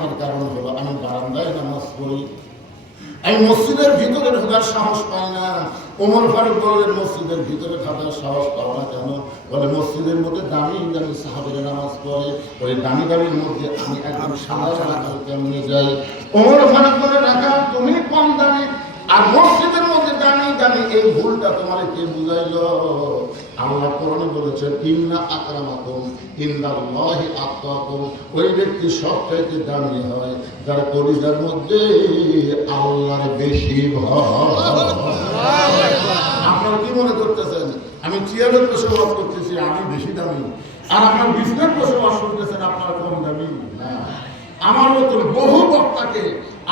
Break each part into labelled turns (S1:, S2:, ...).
S1: থাকার কারণ হলো আমি বারান্দায় নামাজ পড়ি। আমি মসজিদের ভিতরে ঢোকার সাহস পাই না। ওমর ফারুক বললেন মসজিদের ভিতরে থাকার সাহস পাও না কেন? বলে, মসজিদের মধ্যে দামি দামি সাহাবের নামাজ পড়ে। ওই দামি দামির মধ্যে আমি একদম সাদা সাদা কেমনে যাই। ওমর ফারুক বলে, রাখা, তুমি কম দামি। আর মসজিদের মধ্যে দামি দামি এই ভুলটা তোমার কে বুঝাইলো? আল্লাহ কোরআনে বলেছেন, ইন্না আকরামাকুম ওই ব্যক্তি দামি হয়, যার মধ্যে আল্লাহর বেশি ভয়। আপনারা কি মনে করতেছেন? আমি চেয়ারের করতেছি, আমি বেশি দামি। আর আপনার করতেছেন, আপনারা কম দামি। না। আমার মতন বহু বক্তাকে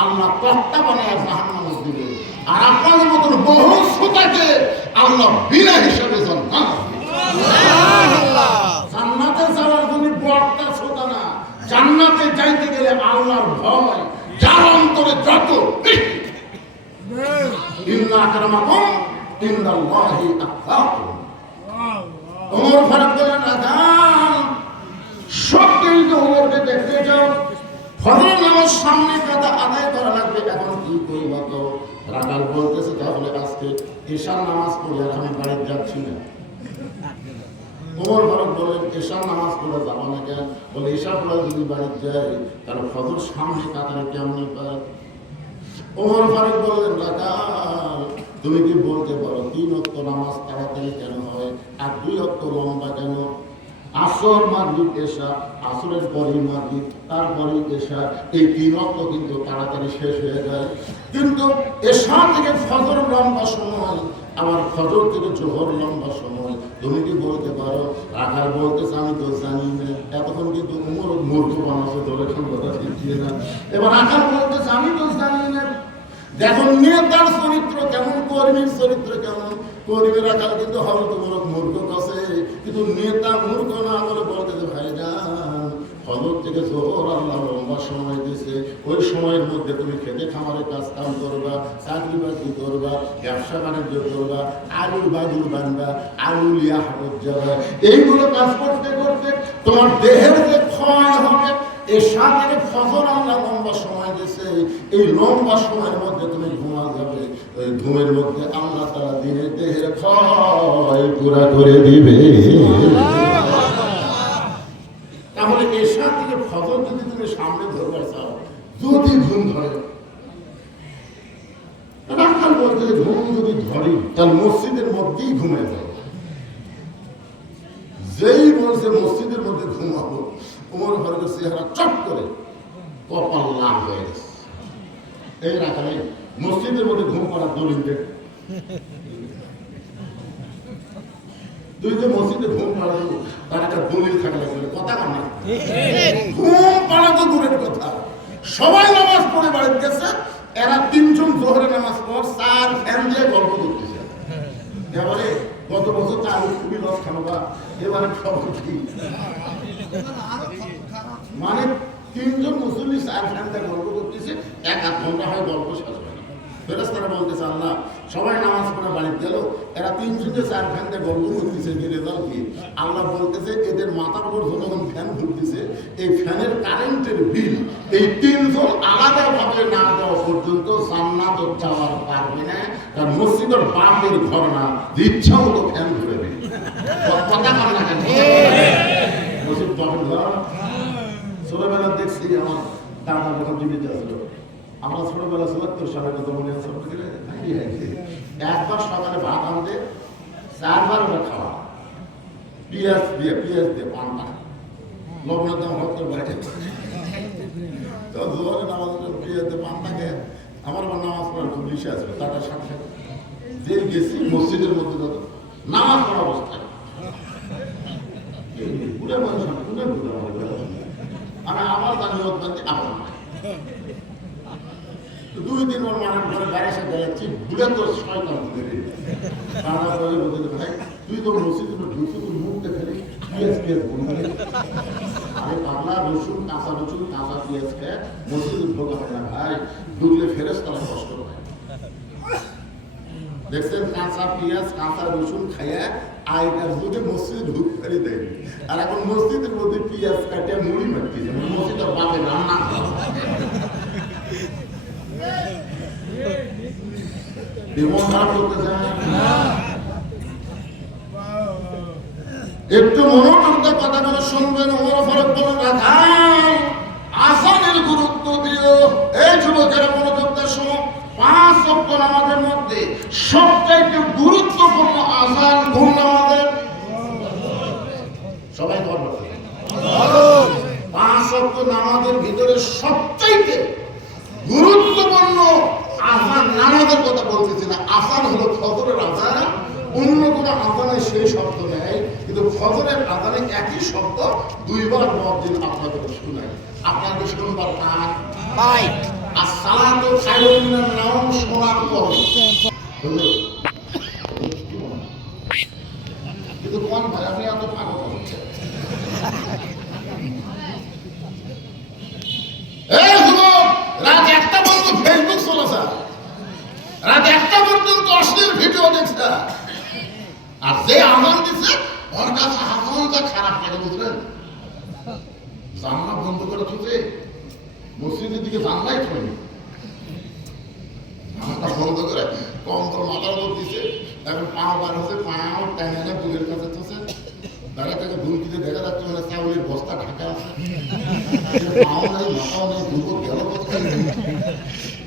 S1: আল্লাহ কর্তা বানায় জাহান্নামে দিবে আর আপনাদের মতন বহু শ্রোতাকে আল্লাহ বিনা হিসাবে জান্নাত যাওয়ার জন্য বক্তা শ্রোতা না। জান্নাতে যাইতে গেলে আল্লাহর ভয়, যার অন্তরে যত ইন্না আকরামাকুম ইনদাল্লাহি আতকাকুম সামনে কাদা আদায় এখন কি করব তো? ঈশার নামাজ পড়ে আর আমি বাড়ি যাচ্ছি না। ওমর ফারুক বললেন ঈশার নামাজ পড়ে যাব না কেন? বলে ঈশা পড়ে যদি বাড়িতে যাই, তাহলে ফজর সামনে কাতারে কেমন পায় ওমর ফারুক বললেন রাখাল তুমি কি বলতে পারো, তিন অক্ত নামাজ তাড়াতাড়ি কেন হয়? আর দুই অক্ত লম্বা কেন? আসর, মাগরিব এসা আসরের পরই মাগরিব তারপরে এসা এই তিন অক্ত কিন্তু তাড়াতাড়ি শেষ হয়ে যায়। কিন্তু এসা থেকে ফজর লম্বা সময়, আবার ফজর থেকে জোহর লম্বা সময়। তুমি কি বলতে পারো? আকার বলতেছে, আমি তো জানি না। এতক্ষণ কিন্তু উমর মূর্খ বানাচ্ছে দলের এখন কথা শিখিয়ে না এবার আকার বলতেছে, আমি তো জানি না। দেখো, নেতার চরিত্র কেমন, কর্মীর চরিত্র কেমন? কর্মী রাখাল কিন্তু তোমার মূর্খ কাছে কিন্তু নেতা মূর্খ না বলে বলতে ভাই যান ফজর থেকে জোহর আল্লাহ লম্বা সময় দিয়েছে। ওই সময়ের মধ্যে তুমি খেতে খামারে কাজ কাম করবা, চাকরি বাকরি করবা, ব্যবসা বাণিজ্য করবা, আলুর বাজুর বানবা আলু লিয়া যাবা এইগুলো কাজ করতে করতে তোমার দেহের যে ক্ষয় হবে, এর সাথে ফজর আল্লাহ লম্বা সময় দিয়েছে, এই লম্বা সময়ের মধ্যে তুমি ঘুমা যাবে। ওই ঘুমের মধ্যে আল্লাহ তারা দিনে দেহের ক্ষয় পুরা করে দিবে তাহলে এসা থেকে ফজর যদি তুমি সামনে ধরবার চাও যদি ঘুম ধরে। রাখাল বলতে যে ঘুম যদি ধরি, তাহলে মসজিদের মধ্যেই ঘুমে যাও যেই বলছে মসজিদের মধ্যে ঘুমাবো, উমর ফারুকের চেহারা চট করে কপাল লাল হয়ে গেছে। এই রাখালে মসজিদের মধ্যে ঘুম করার দলিল তুই যে মসজিদে ঘুম পাড়াবো, তার একটা দলিল থাকা লাগবে কথা কর ঘুম পাড়া তো দূরের কথা। সবাই নামাজ পড়ে বাড়িতে গেছে, এরা তিনজন জোহরে নামাজ পড় চার ফ্যান দিয়ে গল্প করতেছে। এবারে গত বছর চার খুবই লস খাওয়া এবারে খবর কি? মানে তিনজন মুসল্লি চার ফ্যান দিয়ে গল্প করতেছে, এক আধ ঘণ্টা হয় গল্প শেষ হয় না। তারা বলতেছে, আল্লাহ সবাই নামাজ পড়ে বাড়ি গেল। এরা তিনজন যে চার ঘণ্টা গল্প করতেছে যে রেজাল্ট কি। আল্লাহ বলতেছে, এদের মাথার উপর যখন ফ্যান ঘুরতেছে, এই ফ্যানের কারেন্টের বিল এই তিনজন আলাদা ভাবে না দেওয়া পর্যন্ত জান্নাত যাওয়ার পারবে না। কারণ মসজিদের বাপের ঘর না ইচ্ছা মতো ফ্যান ঘুরে ছোটবেলা দেখছি আমার দাদা যখন জীবিত ছিল। আমরা ছোটবেলা চুয়াত্তর সালে কত মনে আছে আপনাদের? নাকি আছে? একবার সকালে ভাত আনতে, চারবার ওটা খাওয়া। পিঁয়াজ দিয়ে পিঁয়াজ দিয়ে পান্তা লবণের দাম হত করে নামাজ পিঁয়াজ দিয়ে পান্তা খেয়ে আমার নামাজ পড়ার খুব ইচ্ছা আছে যে গেছি, মসজিদের মধ্যে যত নামাজ পড়া অবস্থায়। পুরো মানুষ পুরো পুরো আমি আমার আমার দুই দিন ওর মানের ঘরে বেড়া সাথে যাচ্ছি বুড়ে শয়তান তারা বলে বলতে ভাই, তুই তো মসজিদে ঢুকছো তোর মুখ দেখে পিঁয়াজ পিঁয়াজ বলতে আরে পাগলা, রসুন, কাঁচা রসুন, কাঁচা পিঁয়াজ খেয়ে মসজিদে ঢোকা হয় না, ভাই। ঢুকলে ফেরেস তারা কষ্ট হয় দেখছেন, কাঁচা পেঁয়াজ, কাঁচা রসুন খাইয়া আয়টার যুগে মসজিদ ঢুক করে দেয়। আর এখন মসজিদের মধ্যে পেঁয়াজ কাটিয়ে মুড়ি মারতেছে মসজিদের বাপে রান্না একটু মনোযোগ দিয়ে কথাগুলো শুনবেন, ওমর গুরুত্ব দিও। এই যুবকেরা মনোযোগ শোনো। পাঁচ সপ্তাহ আমাদের মধ্যে সবচাইতে গুরুত্বপূর্ণ আসান কোন আমাদের সবাই করবে পাঁচ সপ্তাহ নামাজের ভিতরে সবচাইতে গুরুত্বপূর্ণ আসান নামাজের কথা আসান হলো ফজরের আসান অন্য কোনো আসানে সেই শব্দ নেই কিন্তু ফজরের আসানে একই শব্দ দুইবার মহাদিন আপনাদের শুনাই আপনাদের শুনবার কান
S2: পাই
S1: আর সালাতো খায়রুমিনার নাম শোনার পর হুজুর, কিন্তু কোন ভাই আপনি এত পাগল হচ্ছেন এই যুবক, রাত একটা পর্যন্ত ফেসবুক চলেছে রাত একটা পর্যন্ত দেখছে আর যে আহ্বান দিচ্ছে ওর কাছে আহ্বানটা খারাপ লাগে, বুঝলেন? জানলা বন্ধ করে চুপে মসজিদের দিকে জানলাই খোলেনি জানলাটা বন্ধ করে কম করে মাথার উপর দিছে এখন পাও বার হচ্ছে পাও টাইনে বুকের কাছে চলছে দাঁড়া থেকে দুলকিতে দেখা যাচ্ছে মানে চাউলের বস্তা ঢাকা আছে। পাও নাই, মাথাও নেই দুপুর গেল কোথায়?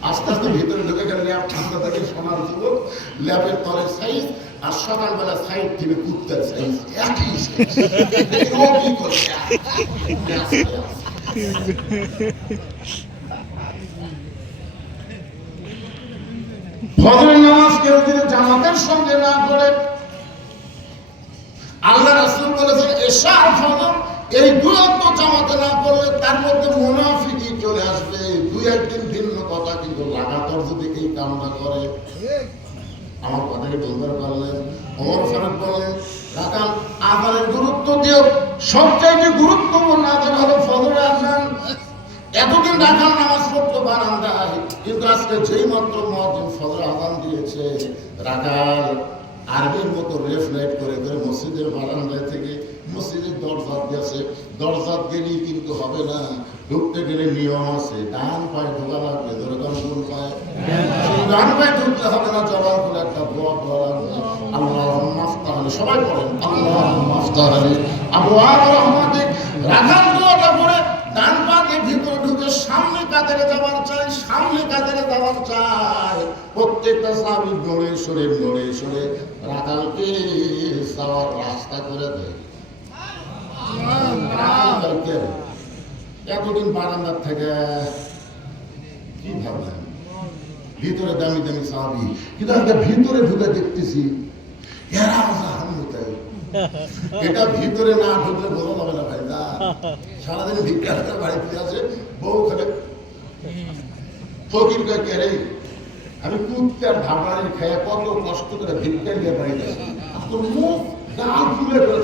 S1: আস্তে আস্তে ভিতরে ঢুকে গেলে ল্যাব ঠান্ডা থাকে সোনার যুবক ল্যাবের তলের সাইজ, আর সকালবেলা সাইড থেকে কুত্তার সাইজ, একই ফজরের নামাজ কেউ যদি জামাতের সঙ্গে না পড়ে, আল্লাহ রাসূল বলেছেন এশা ফজর এই দুই অন্ত জামাতে না পড়লে তার মধ্যে মুনাফিকি চলে আসবে। দুই একদিন ভিন্ন কথা, কিন্তু লাগাতার যদি এই কামনা করে, আমার কথাকে বলতে পারলেন অমর ফারুক বললেন আজান। দিয়েছে, রাখাল আরবির মতো করে করে মসজিদের বারান্দায় থেকে মসজিদের দরজা দিয়েছে দরজা গেলেই কিন্তু হবে না। ঢুকতে গেলে নিয়ম আছে, ডান পায়ে ঢোকা লাগবে পায়ে। ডান পায়ে ঢুকতে হবে না, জবান করে একটা দোয়া করা আল্লাহ মাফতাহালি সবাই পড়েন আল্লাহ মাফতাহালি আবু আর রহমাতিক রাখাল দোয়াটা ডান পাতে ভিতরে ঢুকে সামনে কাতারে যাওয়ার চাই, সামনে কাতারে যাওয়ার চাই। প্রত্যেকটা সাহাবি নড়ে সরে নড়ে সরে রাখালকে যাওয়ার রাস্তা করে দেয়। এতদিন বারান্দার থেকে কি ভাবলেন? ভিতরে দামি দামি সাহাবি কিন্তু ভিতরে ঢুকে দেখতেছি। এটা ভিতরে না ঢুকলে না ভাই, না। সারাদিন ভিক্ষা বাড়িতে আছে বউ খাবে ফকির কে আমি কুত্তার ভাবনারি খেয়ে কত কষ্ট করে ভিক্ষা নিয়ে বাড়িতে আসি। তোর মুখ, গাল ফুলে করে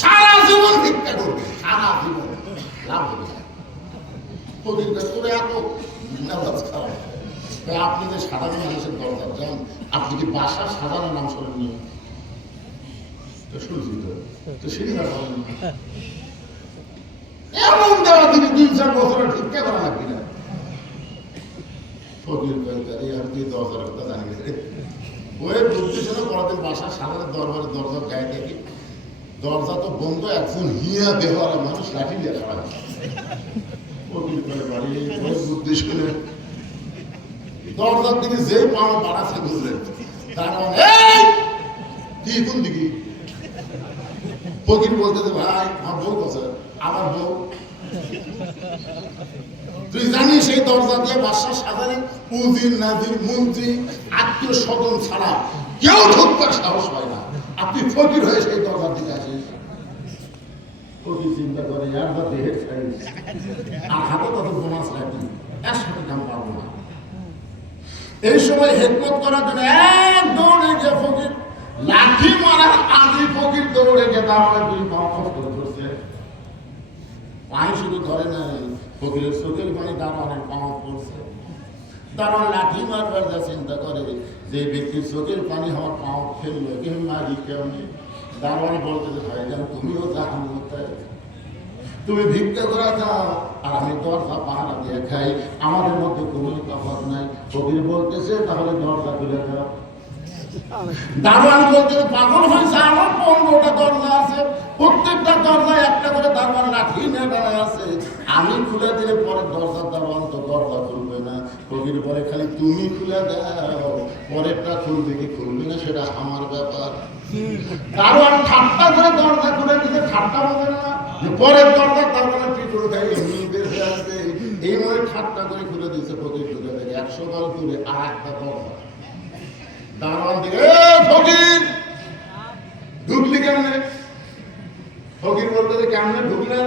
S1: সারা জীবন ভিক্ষা করবে, সারা জীবন। লাভ হবে। আপনি যে সাধারণ মানুষের দরকার যান আপনি কি বাসার সাধারণ নাম শোনেননি শুনছি তো। এমন দেওয়া দিকে দুই চার করা লাগবে না ফকির আর জানি ওই বাসার সাধারণ দরবারের দরজা গায়ে দেখি দরজা তো বন্ধ একজন হিয়া দেহ মানুষ লাঠি দিয়ে খাওয়া দরজার দিকে যে বুঝলেন? মানে, আমার বউ তুই জানিস এই দরজা দিয়ে সাধারণ উজির নাজির মন্ত্রী আত্মীয় স্বজন ছাড়া কেউ ঢুকবার সাহস পায় না। আপনি ফকির হয়ে সেই দরজার দিকে আসিস ফকির চিন্তা করে আর দেহের সাইজ। আর হাতে কত বোনাস লাগবে এর দাম পারব না। এই সময় করার জন্য ফকির, লাঠি ফকির দৌড়ে গিয়ে করে শুধু ধরে নাই, ফকিরের চোখের পানি দাঁড়ানোর পাওয়া পড়ছে। দাঁড়ান লাঠি মারবার যা চিন্তা করে, যে ব্যক্তির চোখের পানি হওয়ার পাও ফেলল কেউ মারি নেই দাঁড়ান বলতে ভাই যেন তুমিও জাহান তুমি ভিক্ষা করা যাও, আর আমি দরজা পাহারা দিয়ে খাই। আমাদের মধ্যে কোনো তফাৎ নাই। কবির বলতেছে, তাহলে দরজা তুলে দাও। দারোয়ান বলতে, পাগল হয়েছে আমার পনেরোটা দরজা আছে। প্রত্যেকটা দরজায় একটা করে দারোয়ান লাঠি নিয়ে আছে। আমি খুলে দিলে পরে দরজার দারোয়ান তো দরজা খুলবে না। কবির পরে খালি তুমি খুলে দাও, পরেরটা খুলবে কি খুলবে না সেটা আমার ব্যাপার। দারোয়ান ঠাট্টা করে দরজা খুলে দিতে ঠাট্টা হবে না। পরের দরজা দারোয়ান পিছনে থাকে এমনি বের আসবে। এই মনে ঠাট্টা করে খুলে দিয়েছে প্রতি ঢুকে দেখে একশো গাল দূরে আর একটা দরজা দারোয়ান দিকে ফকির, ঢুকলি কেমনে? ফকির বলতে কেমনে ঢুকলেন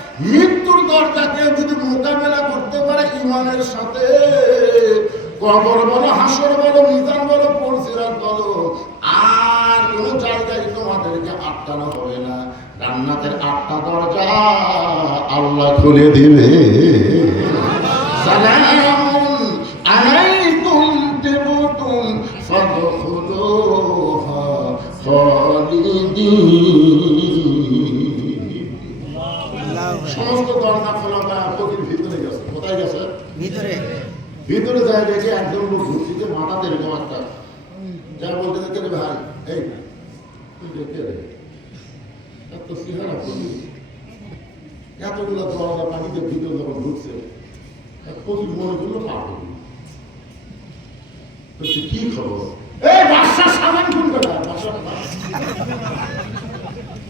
S1: মৃত্যুর দরজাকে যদি মোকাবেলা করতে পারে ইমানের সাথে, কবর বলো, হাসর বলো, মিজান বলো পরসিরাত বলো, আর কোন জায়গায় তোমাদেরকে আটকানো হবে না। জান্নাতের আটটা দরজা আল্লাহ খুলে দিবে। সালামুন আলাইকুম খালিদিন সমস্ত দরজা খোলা বা পতির ভিতরে গেছে কোথায় গেছে
S2: ভিতরে
S1: দেখে একজন লোক এরকম একটা বলতে দেখে রে ভাই, এই এত সিহারা এতগুলো দরজা পাখিতে ভিতরে যখন মনে করল কি খবর?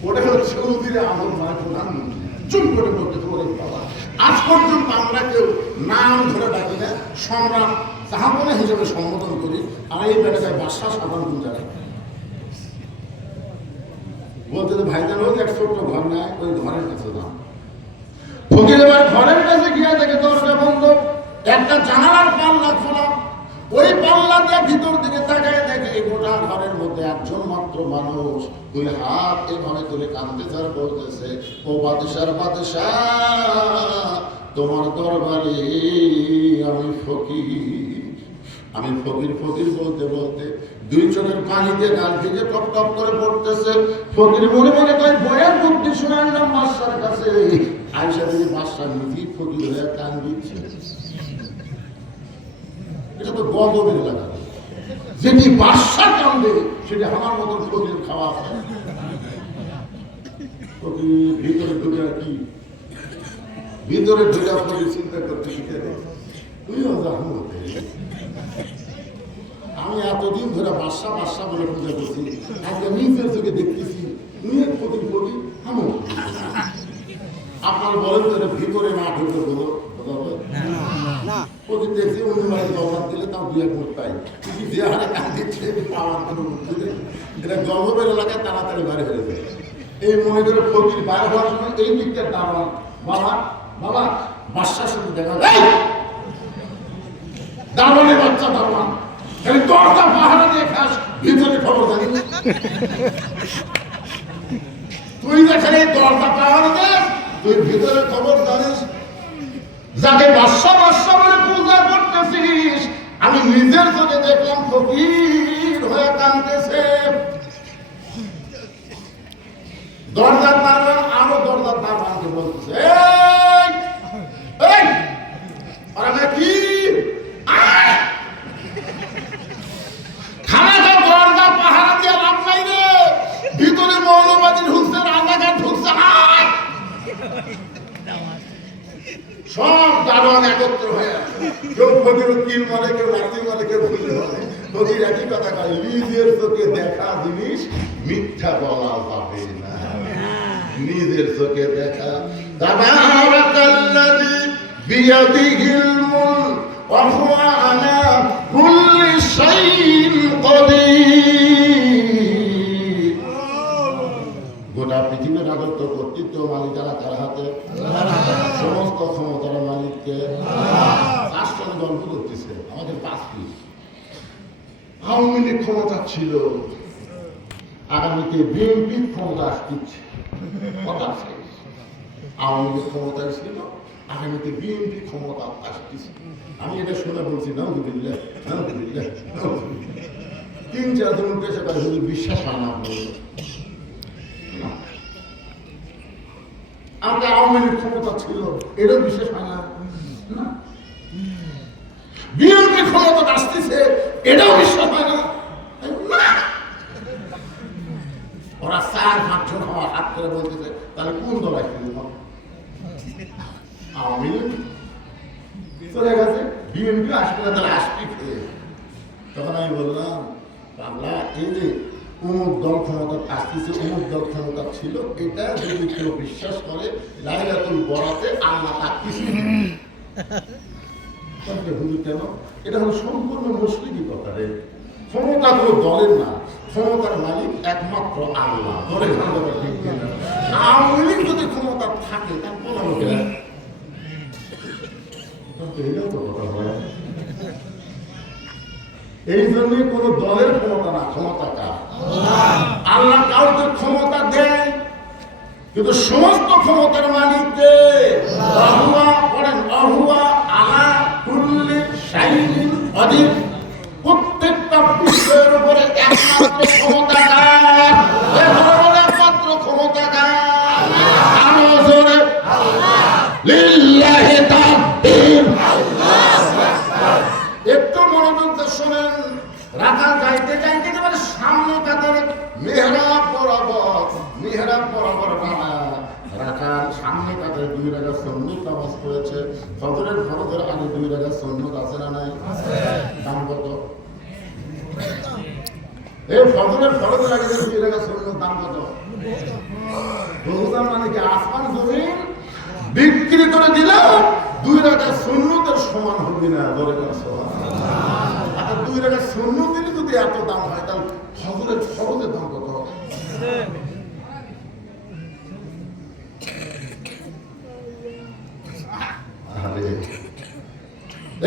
S1: ওটা সৌদির আমল মানে প্রধানমন্ত্রী চুপ করে বলতে ওরে বাবা। আজ পর্যন্ত আমরা কেউ নাম ধরে ডাকি না। সম্রাট জাহাপনা হিসেবে সম্বোধন করি। আর এই বেটাকে বাদশাহ সাধারণ জায়গায় বলতে তো ভাইজান হোক এক ছোট্ট ঘর নেয় ওই ঘরের কাছে দাম ফকির এবার ঘরের কাছে গিয়ে দেখে দরজা বন্ধ। একটা জানালার পাল্লা খোলা। ওই পাল্লা দিয়ে ভিতর দিকে তাকায় এই গোটা ঘরের মধ্যে একজন মাত্র মানুষ। দুই হাত এভাবে তুলে কাঁদতে আর বলতেছে, ও বাদশার বাদশাহ তোমার দরবারে আমি ফকির। আমি ফকির ফকির বলতে বলতে দুই চোখের পানিতে গাল থেকে টপ টপ করে পড়তেছে। ফকির মনে মনে কয়, বইয়ের বুদ্ধি শোনালাম বাদশার কাছে। আয়সা দিদি বাদশার নিজেই ফকির হয়ে কান দিচ্ছে এটা তো গজবের এলাকা যেটি বাদশা কান্দে সেটা আমার মতন ফকির খাওয়া ফকির ভিতরে ঢুকে কি? ভিতরে ঢুকে ফকির চিন্তা করতে শিখে দেয়। তুইও জানো আমি এতদিন ধরে বাসা বাসা বলে পূজা করছি আজকে নিজের চোখে দেখতেছি তুই এক আমও আপনার বলেন তো ভিতরে না ঢুকে বলো কথা দেখছি অন্য ভোট পাই। কিন্তু যে হারে কাজ দিচ্ছে আমার কোনো ভোট দিলে এটা গর্ভবের এলাকায় তাড়াতাড়ি বাইরে হয়ে যায়। এই মনে করে ফকির বাইরে হওয়ার সময় এই দিকটা দাঁড়ান বাবা বাবা বাসার সাথে দেখা যায়! দারোয়ানের বাচ্চা খালি দরজা পাহারা দিয়ে খাস, ভিতরে খবর জানি না। তুই যে খালি দরজা পাহারা দেস তুই ভিতরে খবর জানিস যাকে বাদশা বাদশা বলে পূজা করতেছিস আমি নিজের চোখে দেখলাম ফকির হয়ে কাঁদতেছে দরজার দারোয়ান আরও দরজার দারোয়ানকে বলতেছে এই এই ওরা না কি আয়! খানা খাও দরজা পাহারা দিয়ে লাভ নাই রে ভিতরে মৌলবাদী ঢুকছে রাজাকার ঢুকছে আয়! সব দারোয়ান একত্র হয়ে আছে। কেউ ফকির কিল মারে কেউ লাঠি মারে কেউ ফুল মারে ফকির একই কথা কয়, নিজের চোখে দেখা জিনিস মিথ্যা বলা যাবে না। নিজের চোখে দেখা। তাবারাকাল্লাযী বিয়াদিহিল মুলক ওয়া হুয়া আলা কুল্লি শাইইন কাদির। গোটা পৃথিবীর রাজত্ব, কর্তৃত্ব, মালিকানা কার হাতে। সমস্ত ক্ষমতার মালিককে চারজন গল্প আমাদের পাঁচ পিস। আওয়ামী লীগ ক্ষমতা ছিল। আগামীতে বিএনপি ক্ষমতা আসতেছে। আওয়ামী লীগ ক্ষমতা ছিল। আগামীতে বিএনপি ক্ষমতা আসতেছে। আমি এটা শুনে বলছি, নাউজুবিল্লাহ নাউজুবিল্লাহ। তিন চার জন উঠে সেটা শুধু বিশ্বাস হয় না না। আমাদের আওয়ামী লীগ ক্ষমতা ছিল এটাও বিশ্বাস হয় না। বিএনপি ক্ষমতা আসতেছে, এটাও বিশ্বাস হয় না। ওরা চার পাঁচজন হওয়া হাত করে বলতেছে, তাহলে কোন দল আসবে? আওয়ামী লীগ। চলে গেছে, বিএনপি আসবে না, তাহলে আসবে খেয়ে তখন আমি বললাম বাংলা এই যে অমুক দল ক্ষমতা আসতেছে অমুক দল ক্ষমতা ছিল, এটা যদি কেউ বিশ্বাস করে, লাইলাতুল বরাতে আল্লাহ তাহলে হুজুর কেন? এটা হলো সম্পূর্ণ মুসলিমই কথা রে। ক্ষমতা কোনো দলের না, ক্ষমতার মালিক একমাত্র আল্লাহ। দলের ক্ষমতা ঠিক আওয়ামী লীগ যদি ক্ষমতা থাকে, তার বলা লোকে এটাও তো কথা হয়। এই জন্য কোন দলের ক্ষমতা না, ক্ষমতা কার? আল্লাহ কাউকে ক্ষমতা দেয়, কিন্তু সমস্ত ক্ষমতার মালিককে আহুয়া করেন আহুয়া আলা কুল্লি শাইলিন অধীন প্রত্যেকটা বিষয়ের উপরে একমাত্র ক্ষমতা কার? সামনে কাতারে দুই রাখা সন্ন্যত নামাজ পড়েছে ফজরের ফরজের আগে দুই রাখা সন্ন্যত আছে না নাই? দাম কত? এই ফজরের আগে দুই দাম কত? মানে কি আসমান বিক্রি করে দিলেও দুই সমান হবে না। আচ্ছা দুই দিলে যদি এত দাম হয়, তাহলে ফজলের ফরজের দাম কত আরে,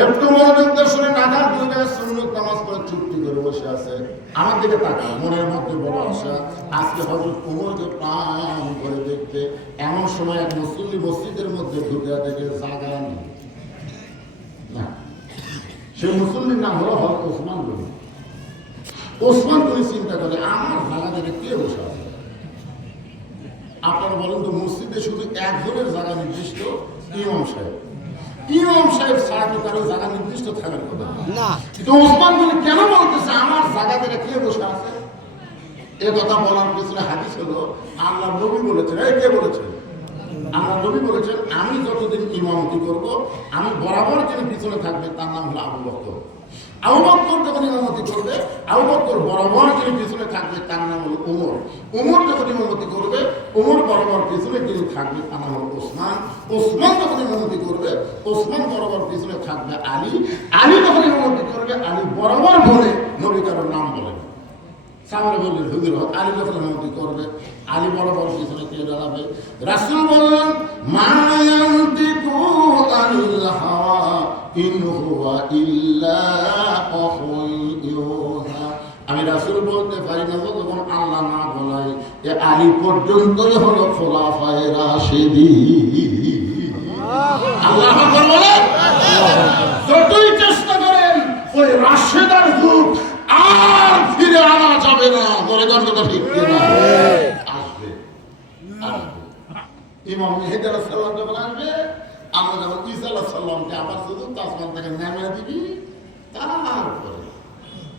S1: একটু মনোযোগ শুনে নাগাল দুই টাকা শূন্য নামাজ পড়ে চুক্তি করে বসে আছে। আমার দিকে তাকা মনের মধ্যে বড় আশা, আজকে হজরত কোমরকে প্রাণ করে দেখতে এমন সময় এক মুসল্লি মসজিদের মধ্যে ঢুকে দেখে জাগা নেই না সে মুসল্লির নাম হলো হল ওসমান গনি। ওসমান গনি চিন্তা করে, আমার জায়গা থেকে কে বসে আছে? আপনারা বলেন তো, মসজিদে শুধু একজনের জায়গা নির্দিষ্ট? ইমাম সাহেব। ইমাম সাহেব ছাড়া তো কারও জায়গা নির্দিষ্ট থাকার কথা। না। কিন্তু ওসমান গনি কেন বলতেছে আমার জায়গা থেকে কে বসে আছে? এ কথা বলার পেছনে হাদিস হলো আল্লাহ নবী বলেছেন এই কে বলেছেন? আল্লাহ নবী বলেছেন আমি যতদিন ইমামতি করব আমি বরাবর যিনি পিছনে থাকবে তার নাম হলো আবু বকর আবু বকর যখন ইমামতি করবে আবু বকর বরাবর যিনি পিছনে থাকবে তার নাম হলো উমর। উমর যখন ইমামতি করবে উমর বরাবর পিছনে যিনি থাকবে হলো ওসমান। ওসমান যখন ইমামতি করবে, ওসমান বরাবর পিছনে থাকবে আলী। আলী যখন ইমামতি করবে, আলী বরাবর বলে নবী কারোর নাম বলেন সামনে বললেন হুজুর, আলী যখন অনুমতি করবে, আলী বরাবর পিছনে কে দাঁড়াবে? রাসূল বললেন মায়ান্তিকু আনিল হাওয়া, ইন হুয়া ইল্লা রাসূল বলতে পারি না যখন আল্লাহ না বলাই, এ আলী পর্যন্তই হলো খোলাফায়ে রাশিদিন আল্লাহ আকবার যতই চেষ্টা করেন, ওই রাশেদার যুগ আর ফিরে আনা যাবে না। গান কথা ঠিক কিনা? আসবে। ইমাম মেহেদি আলাহ সাল্লাম যখন আসবে, আমরা যখন ঈসা আলাহ সাল্লামকে আবার শুধু তাসমান থেকে নেমে দিবি তারপরে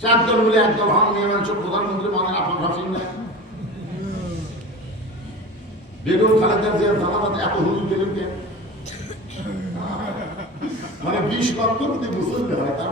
S1: সাত দল মিলে একদল হন, নিয়ে মানে প্রধানমন্ত্রী মানে আপনার ভাবছেন না বেগম খালেদা জিয়ার জামাতে এত হুজুর গেলেন মানে বিশ লক্ষ যদি মুসল্লি হয়, তার